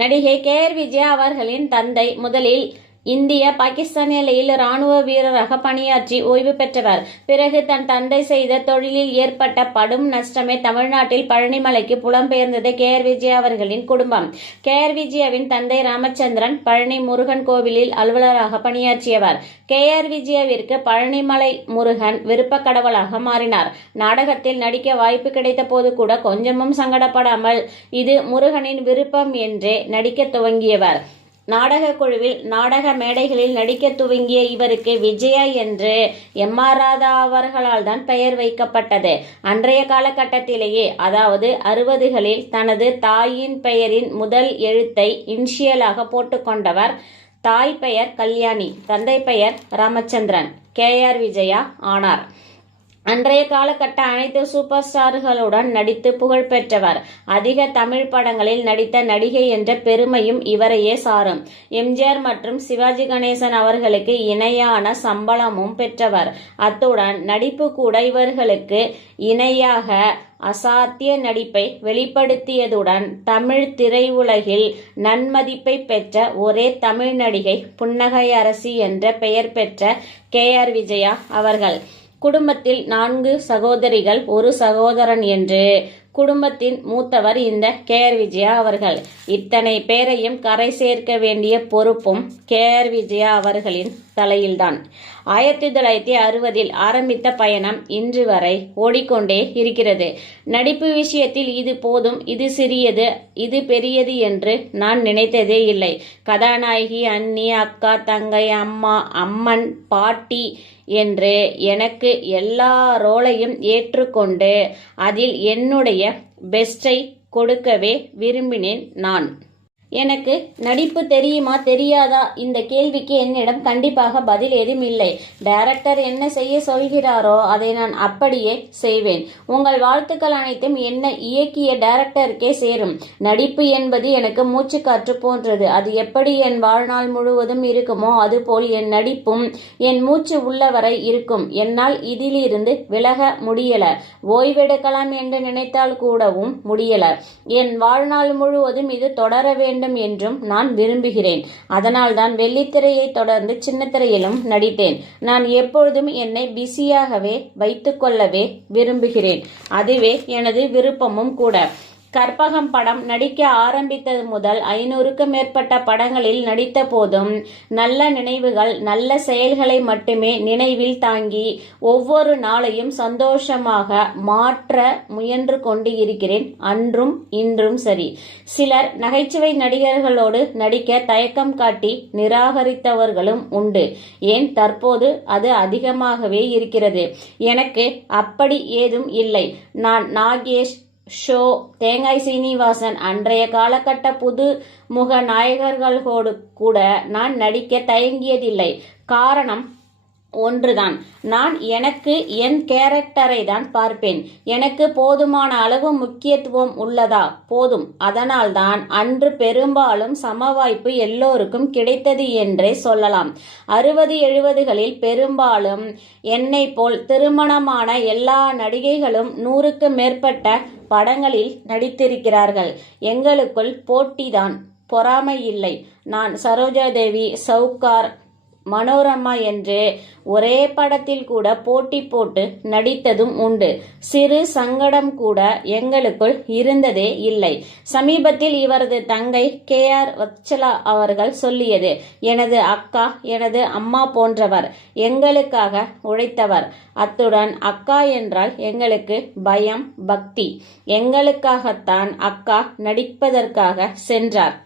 நடிகை KR விஜயா அவர்களின் தந்தை முதலில் இந்திய பாகிஸ்தான் எல்லையில் ராணுவ வீரராக பணியாற்றி ஓய்வு பெற்றவர். பிறகு தன் தந்தை செய்த தொழிலில் ஏற்பட்ட படும் நஷ்டமே தமிழ்நாட்டில் பழனிமலைக்கு புலம்பெயர்ந்தது KR விஜயா அவர்களின் குடும்பம். KR விஜயாவின் தந்தை ராமச்சந்திரன் பழனி முருகன் கோவிலில் அலுவலராக பணியாற்றியவர். KR விஜயாவிற்கு பழனிமலை முருகன் விருப்ப கடவுளாக மாறினார். நாடகத்தில் நடிக்க வாய்ப்பு கிடைத்த போது கூட கொஞ்சமும் சங்கடப்படாமல் இது முருகனின் விருப்பம் என்றே நடிக்க துவங்கியவர். நாடக குழுவில் நாடக மேடைகளில் நடிக்க துவங்கிய இவருக்கு விஜயா என்று MR ராதா அவர்களால் தான் பெயர் வைக்கப்பட்டது. அன்றைய காலகட்டத்திலேயே, அதாவது 60களில் தனது தாயின் பெயரின் முதல் எழுத்தை இனிஷியலாக போட்டுக்கொண்டவர். தாய் பெயர் கல்யாணி, தந்தை பெயர் ராமச்சந்திரன். KR விஜயா ஆனார். அன்றைய காலகட்ட அனைத்து சூப்பர் ஸ்டார்களுடன் நடித்து புகழ் பெற்றவர். அதிக தமிழ் படங்களில் நடித்த நடிகை என்ற பெருமையும் இவரையே சாரும். MGR மற்றும் சிவாஜி கணேசன் அவர்களுக்கு இணையான சம்பளமும் பெற்றவர். அத்துடன் நடிப்பு கூட இவர்களுக்கு இணையாக அசாத்திய நடிப்பை வெளிப்படுத்தியதுடன் தமிழ் திரையுலகில் நன்மதிப்பை பெற்ற ஒரே தமிழ் நடிகை புன்னகை அரசி என்ற பெயர் பெற்ற KR விஜயா அவர்கள். குடும்பத்தில் 4 சகோதரிகள், 1 சகோதரன் என்று குடும்பத்தின் மூத்தவர் இந்த KR விஜயா அவர்கள். இத்தனை பேரையும் கரை சேர்க்க வேண்டிய பொறுப்பும் KR விஜயா அவர்களின் தலையில்தான். 1960இல் ஆரம்பித்த பயணம் இன்று வரை ஓடிக்கொண்டே இருக்கிறது. நடிப்பு விஷயத்தில் இது போதும், இது சிறியது, இது பெரியது என்று நான் நினைத்ததே இல்லை. கதாநாயகி, அண்ணி, அக்கா, தங்கை, அம்மா, அம்மன், பாட்டி என்று எனக்கு எல்லா ரோலையும் ஏற்றுக்கொண்டு அதில் என்னுடைய பெஸ்டை கொடுக்கவே விரும்பினேன் நான். எனக்கு நடிப்பு தெரியுமா தெரியாதா? இந்த கேள்விக்கு என்னிடம் கண்டிப்பாக பதில் ஏதும் இல்லை. டைரக்டர் என்ன செய்ய சொல்கிறாரோ அதை நான் அப்படியே செய்வேன். உங்கள் வாழ்த்துக்கள் அனைத்தும் என்ன இயக்கிய டைரக்டருக்கே சேரும். நடிப்பு என்பது எனக்கு மூச்சுக்காற்று போன்றது. அது எப்படி என் வாழ்நாள் முழுவதும் இருக்குமோ அதுபோல் என் நடிப்பும் என் மூச்சு உள்ளவரை இருக்கும். என்னால் இதிலிருந்து விலக முடியல. ஓய்வெடுக்கலாம் என்று நினைத்தால் கூடவும் முடியல. என் வாழ்நாள் முழுவதும் இது தொடர வேண்டும் என்றும் நான் விரும்புகிறேன். அதனால்தான் வெள்ளித்திரையை தொடர்ந்து சின்னத்திரையிலும் நடித்தேன். நான் எப்பொழுதும் என்னை பிஸியாகவே வைத்துக்கொள்ளவே விரும்புகிறேன். அதுவே எனது விருப்பமும் கூட. கற்பகம் படம் நடிக்க ஆரம்பித்தது முதல் 500க்கும் மேற்பட்ட படங்களில் நடித்த போதும் நல்ல நினைவுகள், நல்ல செயல்களை மட்டுமே நினைவில் தாங்கி ஒவ்வொரு நாளையும் சந்தோஷமாக மாற்ற முயன்று கொண்டு இருக்கிறேன். அன்றும் இன்றும் சரி. சிலர் நகைச்சுவை நடிகர்களோடு நடிக்க தயக்கம் காட்டி நிராகரித்தவர்களும் உண்டு. ஏன் தற்போது அது அதிகமாகவே இருக்கிறது. எனக்கு அப்படி ஏதும் இல்லை. நான் நாகேஷ், ஷோ, தேங்காய் சீனிவாசன், அன்றைய காலகட்ட புதுமுக நாயகர்களோடு கூட நான் நடிக்க தயங்கியதில்லை. காரணம் ஒன்றுதான். நான் எனக்கு என் கேரக்டரை தான் பார்ப்பேன். எனக்கு போதுமான அளவு முக்கியத்துவம் உள்ளதா? போதும். அதனால்தான் அன்று பெரும்பாலும் சம வாய்ப்பு எல்லோருக்கும் கிடைத்தது என்றே சொல்லலாம். 60, 70களில் பெரும்பாலும் என்னை போல் திருமணமான எல்லா நடிகைகளும் 100க்கு மேற்பட்ட படங்களில் நடித்திருக்கிறார்கள். எங்களுக்குள் போட்டிதான், பொறாமை இல்லை. நான் சரோஜாதேவி, சவுகார், மனோரமா என்று ஒரே படத்தில் கூட போட்டி போட்டு நடித்ததும் உண்டு. சிறு சங்கடம் கூட எங்களுக்குள் இருந்ததே இல்லை. சமீபத்தில் இவரது தங்கை KR வத்சலா அவர்கள் சொல்லியது, எனது அக்கா எனது அம்மா போன்றவர், எங்களுக்காக உழைத்தவர். அத்துடன் அக்கா என்றால் எங்களுக்கு பயம், பக்தி. எங்களுக்காகத்தான் அக்கா நடிப்பதற்காக சென்றார்.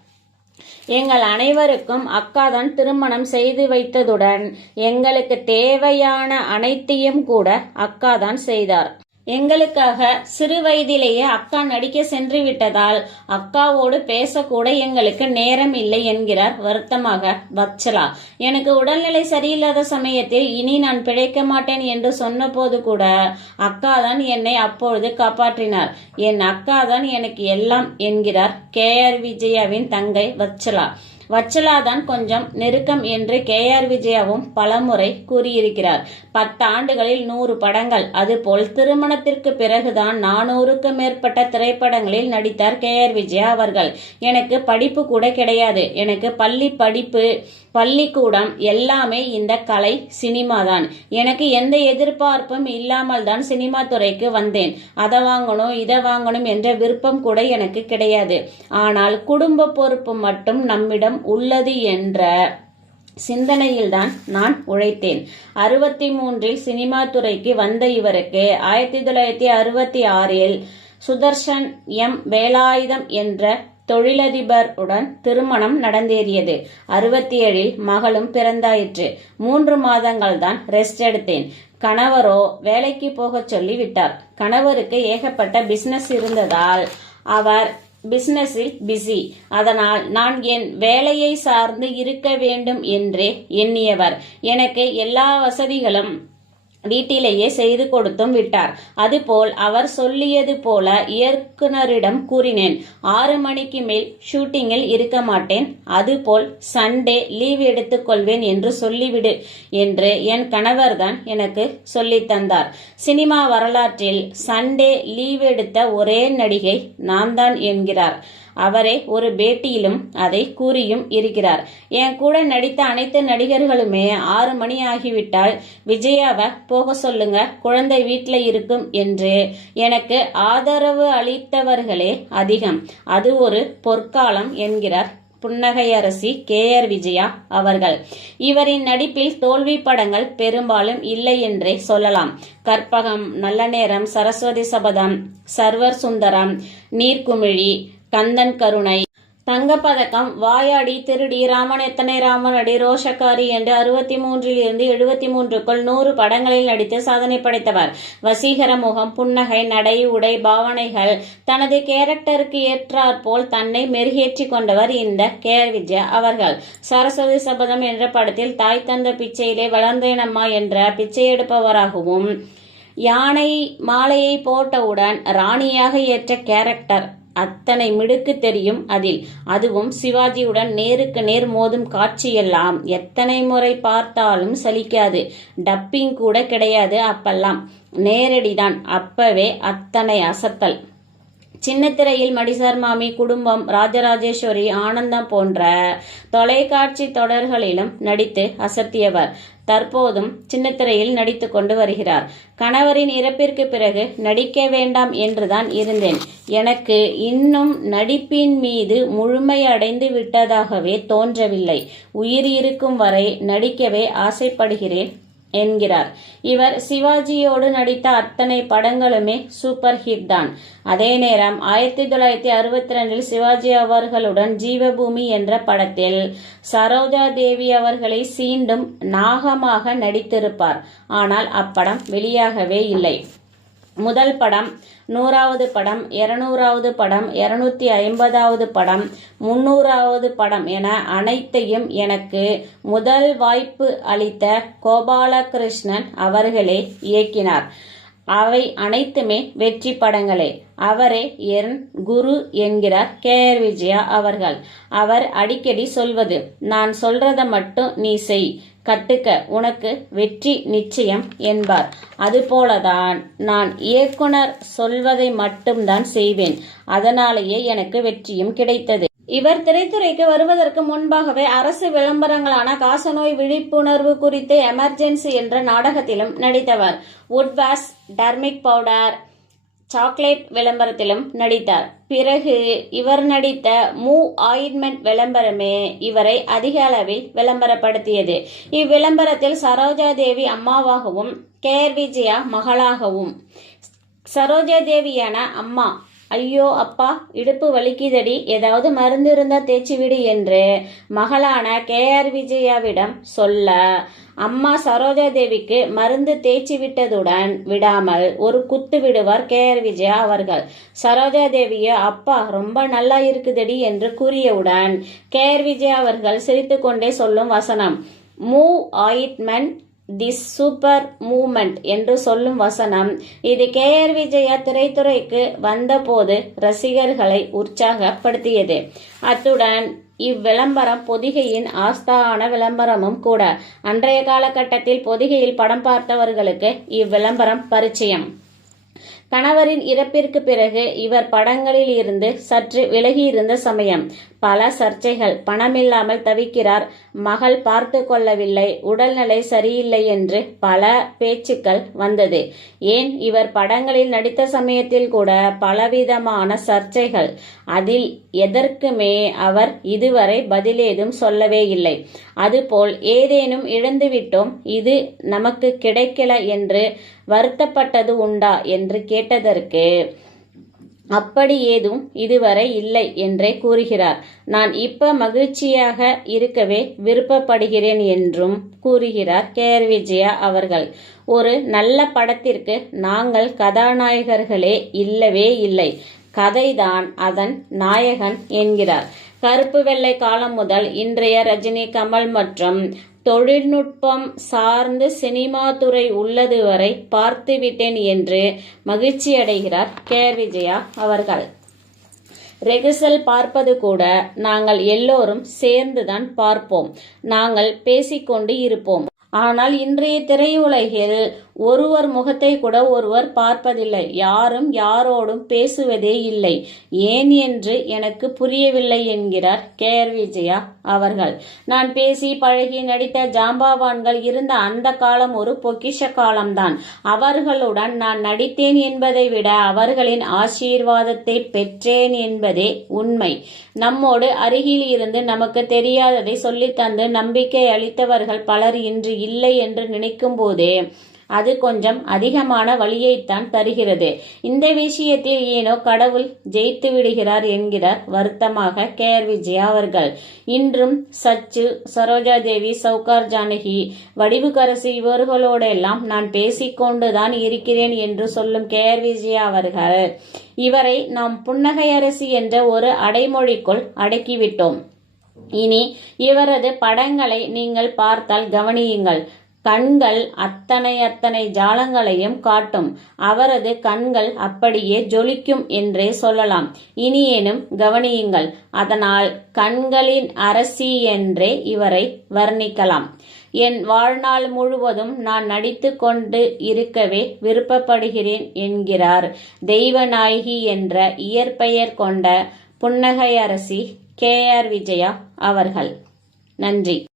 எங்கள் அனைவருக்கும் அக்காதான் திருமணம் செய்து வைத்ததுடன் எங்களுக்கு தேவையான அனைத்தையும் கூட அக்காதான் செய்தார். எங்களுக்காக சிறு வயதிலேயே அக்கா நடிக்க சென்று விட்டதால் அக்காவோடு பேசக்கூட எங்களுக்கு நேரம் இல்லை என்கிறார் வருத்தமாக வத்சலா. எனக்கு உடல்நிலை சரியில்லாத சமயத்தில் இனி நான் பிழைக்க மாட்டேன் என்று சொன்னபோது கூட அக்காதான் என்னை அப்பொழுது காப்பாற்றினார். என் அக்காதான் எனக்கு எல்லாம் என்கிறார் KR விஜயாவின் தங்கை வத்சலா. வச்சலாதான் கொஞ்சம் நெருக்கம் என்று KR விஜயாவும் பலமுறை கூறியிருக்கிறார். 10 ஆண்டுகளில் 100 படங்கள், அதுபோல் திருமணத்திற்கு பிறகுதான் 400க்கும் மேற்பட்ட திரைப்படங்களில் நடித்தார் KR விஜயா அவர்கள். எனக்கு படிப்பு கூட கிடையாது. எனக்கு பள்ளிக்கூடம் எல்லாமே இந்த கலை சினிமா தான். எனக்கு எந்த எதிர்பார்ப்பும் இல்லாமல் தான் சினிமா துறைக்கு வந்தேன். அதை வாங்கணும் இதை வாங்கணும் என்ற விருப்பம் கூட எனக்கு கிடையாது. ஆனால் குடும்ப பொறுப்பு மட்டும் நம்மிடம் உள்ளது என்ற சிந்தனையில்தான் நான் உழைத்தேன். 63இல் சினிமா துறைக்கு வந்த இவருக்கு 1966இல் சுதர்ஷன் வேலாயுதம் என்ற தொழிலதிபருடன் திருமணம் நடந்தேறியது. 67இல் மகளும் பிறந்தாயிற்று. 3 மாதங்கள் தான் ரெஸ்ட் எடுத்தேன். கணவரோ வேலைக்கு போகச் சொல்லி விட்டார். கணவருக்கு ஏகப்பட்ட பிசினஸ் இருந்ததால் அவர் பிசினஸில் பிஸி. அதனால் நான் என் வேலையை சார்ந்து இருக்க வேண்டும் என்றே எண்ணியவர். எனக்கு எல்லா வசதிகளும் வீட்டிலேயே செய்து கொடுத்தும் விட்டார். அதுபோல் அவர் சொல்லியது போல இயக்குனரிடம் கூறினேன், 6 மணிக்கு மேல் ஷூட்டிங்கில் இருக்க மாட்டேன், அதுபோல் சண்டே லீவ் எடுத்துக்கொள்வேன் என்று சொல்லிவிடு என்று என் கணவர்தான் எனக்கு சொல்லி தந்தார். சினிமா வரலாற்றில் சண்டே லீவ் எடுத்த ஒரே நடிகை நான் தான் என்கிறார். அவரே ஒரு பேட்டியிலும் அதை கூறியும் இருக்கிறார். என் கூட நடித்த அனைத்து நடிகர்களுமே 6 மணி ஆகிவிட்டால் விஜயாவை போக சொல்லுங்க, குழந்தை வீட்டில் இருக்கும் என்று எனக்கு ஆதரவு அளித்தவர்களே அதிகம். அது ஒரு பொற்காலம் என்கிறார் புன்னகையரசி KR விஜயா அவர்கள். இவரின் நடிப்பில் தோல்வி படங்கள் பெரும்பாலும் இல்லை என்றே சொல்லலாம். கற்பகம், நல்ல நேரம், சரஸ்வதி சபதம், சர்வர் சுந்தரம், நீர்க்குமிழி, கந்தன் கருணை, தங்கப்பதக்கம், வாயாடி, திருடி, ராமன் எத்தனை ராமனடி, ரோஷக்காரி என்று 63இலிருந்து 73க்குள் 100 படங்களில் நடித்து சாதனை படைத்தவர். வசீகர முகம், புன்னகை, நடை, உடை, பாவனைகள், தனது கேரக்டருக்கு ஏற்றாற்போல் தன்னை மெருகேற்றி கொண்டவர் இந்த KR விஜயா அவர்கள். சரஸ்வதி சபதம் என்ற படத்தில் தாய் தந்த பிச்சையிலே வளர்ந்தேனம்மா என்ற பிச்சை எடுப்பவராகவும், யானை மாலையை போட்டவுடன் ராணியாக ஏற்ற கேரக்டர், அத்தனை மிடுக்கு தெரியும் அதில். அதுவும் சிவாஜியுடன் நேருக்கு நேர் மோதும் காட்சியெல்லாம் எத்தனை முறை பார்த்தாலும் சலிக்காது. டப்பிங் கூட கிடையாது அப்பெல்லாம், நேரடிதான். அப்பவே அத்தனை அசத்தல். சின்னத்திரையில் மடிசார் மாமி, குடும்பம், ராஜராஜேஸ்வரி, ஆனந்தம் போன்ற தொலைக்காட்சி தொடர்களிலும் நடித்து அசத்தியவர். தற்போதும் சின்னத்திரையில் நடித்து கொண்டு வருகிறார். கணவரின் இறப்பிற்கு பிறகு நடிக்க வேண்டாம் என்றுதான் இருந்தேன். எனக்கு இன்னும் நடிப்பின் மீது முழுமையடைந்து விட்டதாகவே தோன்றவில்லை. உயிர் இருக்கும் வரை நடிக்கவே ஆசைப்படுகிறேன் என்கிறார். இவர் சிவாஜியோடு நடித்த அத்தனை படங்களுமே சூப்பர் ஹிட் தான். அதே நேரம் 1962இல் சிவாஜி அவர்களுடன் ஜீவபூமி என்ற படத்தில் சரோஜா தேவி அவர்களை சீண்டும் நாகமாக நடித்திருப்பார். ஆனால் அப்படம் வெளியாகவே இல்லை. முதல் படம், 100வது படம், 200வது படம், 250வது படம், 300வது படம் என அனைத்தையும் எனக்கு முதல் வாய்ப்பு அளித்த கோபாலகிருஷ்ணன் அவர்களே இயக்கினார். அவை அனைத்துமே வெற்றி படங்களே. அவரே என் குரு என்கிறார் KR விஜயா அவர்கள். அவர் அடிக்கடி சொல்வது, நான் சொல்றத மட்டும் நீ செய், கட்டுக்க, உனக்கு வெற்றி நிச்சயம் என்பார். அதுபோலதான் நான் இயக்குனர் சொல்வதை மட்டும்தான் செய்வேன். அதனாலேயே எனக்கு வெற்றியும் கிடைத்தது. இவர் திரைத்துறைக்கு வருவதற்கு முன்பாகவே அரசு விளம்பரங்களான காசநோய் விழிப்புணர்வு குறித்து எமர்ஜென்சி என்ற நாடகத்திலும் நடித்தவர். உட்வாஷ், டர்மிக் பவுடர், சாக்லேட் விளம்பரத்திலும் நடித்தார். பிறகு இவர் நடித்த ஆயின்மெண்ட் விளம்பரமே இவரை அதிக அளவில் விளம்பரப்படுத்தியது. இவ்விளம்பரத்தில் சரோஜா தேவி அம்மாவாகவும் KR விஜயா மகளாகவும். சரோஜா தேவியான அம்மா, ஐயோ அப்பா இடுப்பு வலிக்குதடி, ஏதாவது மருந்து இருந்தா தேய்ச்சி விடு என்று மகளான KR விஜயாவிடம் சொல்ல, அம்மா சரோஜா தேவிக்கு மருந்து தேய்ச்சி விட்டதுடன் விடாமல் ஒரு குத்து விடுவார் KR விஜயா அவர்கள். சரோஜா தேவியோ, அப்பா ரொம்ப நல்லா இருக்குதடி என்று கூறியவுடன் KR விஜயா அவர்கள் சிரித்துக்கொண்டே சொல்லும் வசனம், ஆயின்மெண்ட் திஸ் சூப்பர் மூமெண்ட் என்று சொல்லும் வசனம். இது KR விஜயா திரைத்துறைக்கு வந்தபோது ரசிகர்களை உற்சாகப்படுத்தியது. அத்துடன் இவ்விளம்பரம் பொதிகையின் ஆஸ்தான விளம்பரமும் கூட. அன்றைய காலகட்டத்தில் பொதிகையில் படம் பார்த்தவர்களுக்கு இவ்விளம்பரம் பரிச்சயம். கணவரின் இறப்பிற்கு பிறகு இவர் படங்களில் இருந்து சற்று விலகியிருந்த சமயம். பல சர்ச்சைகள். பணமில்லாமல் தவிக்கிறார், மகள் பார்த்து கொள்ளவில்லை, உடல்நிலை சரியில்லை என்று பல பேச்சுக்கள் வந்தது. ஏன், இவர் படங்களில் நடித்த சமயத்தில் கூட பலவிதமான சர்ச்சைகள். அதில் எதற்குமே அவர் இதுவரை பதிலேதும் சொல்லவே இல்லை. அதுபோல் ஏதேனும் இழந்துவிட்டோம், இது நமக்கு கிடைக்கல என்று வருத்தப்பட்டது உண்டா என்று கேட்டதற்கு அப்படி ஏதும் இதுவரை இல்லை என்றே கூறுகிறார். நான் இப்ப மகிழ்ச்சியாக இருக்கவே விருப்பப்படுகிறேன் என்றும் கூறுகிறார் கே.ஆர். விஜயா அவர்கள். ஒரு நல்ல படத்திற்கு நாங்கள் கதாநாயகர்களே இல்லவே இல்லை, கதைதான் அதன் நாயகன் என்கிறார். கருப்பு வெள்ளை காலம் முதல் இன்றைய ரஜினி, கமல் மற்றும் தொழில்நுட்பம் சார்ந்து சினிமா துறை உள்ளது வரை பார்த்துவிட்டேன் என்று மகிழ்ச்சியடைகிறார் கே.ஆர். விஜயா அவர்கள். ரெகுசல் பார்ப்பது கூட நாங்கள் எல்லோரும் சேர்ந்துதான் பார்ப்போம், நாங்கள் பேசிக்கொண்டு இருப்போம். ஆனால் இன்றைய திரையுலகில் ஒருவர் முகத்தை கூட ஒருவர் பார்ப்பதில்லை, யாரும் யாரோடும் பேசுவதே இல்லை. ஏன் என்று எனக்கு புரியவில்லை என்கிறார் கே.ஆர். விஜயா அவர்கள். நான் பேசி பழகி நடித்த ஜாம்பவான்கள் இருந்த அந்த காலம் ஒரு பொக்கிஷ காலம்தான். அவர்களுடன் நான் நடித்தேன் என்பதை விட அவர்களின் ஆசீர்வாதத்தை பெற்றேன் என்பதே உண்மை. நம்மோடு அருகில் இருந்து நமக்கு தெரியாததை சொல்லித்தந்து நம்பிக்கை அளித்தவர்கள் பலர் இன்று இல்லை என்று நினைக்கும் போதே அது கொஞ்சம் அதிகமான வலியைத்தான் தருகிறது. இந்த விஷயத்தில் ஏனோ கடவுள் ஜெயித்து விடுகிறார் என்கிறார் வருத்தமாக கே.ஆர். விஜயா அவர்கள். இன்றும் சச்சு, சரோஜா தேவி, சவுகார் ஜானகி, வடிவுக்கரசி இவர்களோடெல்லாம் நான் பேசிக்கொண்டுதான் இருக்கிறேன் என்று சொல்லும் கே.ஆர். விஜயா அவர்கள் இவரை நாம் புன்னகை அரசி என்ற ஒரு அடைமொழிக்குள் அடக்கிவிட்டோம். இனி இவரது படங்களை நீங்கள் பார்த்தால் கவனியுங்கள். கண்கள் அத்தனை ஜாலங்களையும் காட்டும். அவரது கண்கள் அப்படியே ஜொலிக்கும் என்றே சொல்லலாம். இனியேனும் கவனியுங்கள். அதனால் கண்களின் அரசி என்றே இவரை வர்ணிக்கலாம். என் வாழ்நாள் முழுவதும் நான் நடித்து கொண்டு இருக்கவே விருப்பப்படுகிறேன் என்கிறார் தெய்வநாயகி என்ற இயற்பெயர் கொண்ட புன்னகை அரசி கே.ஆர். விஜயா அவர்கள். நன்றி.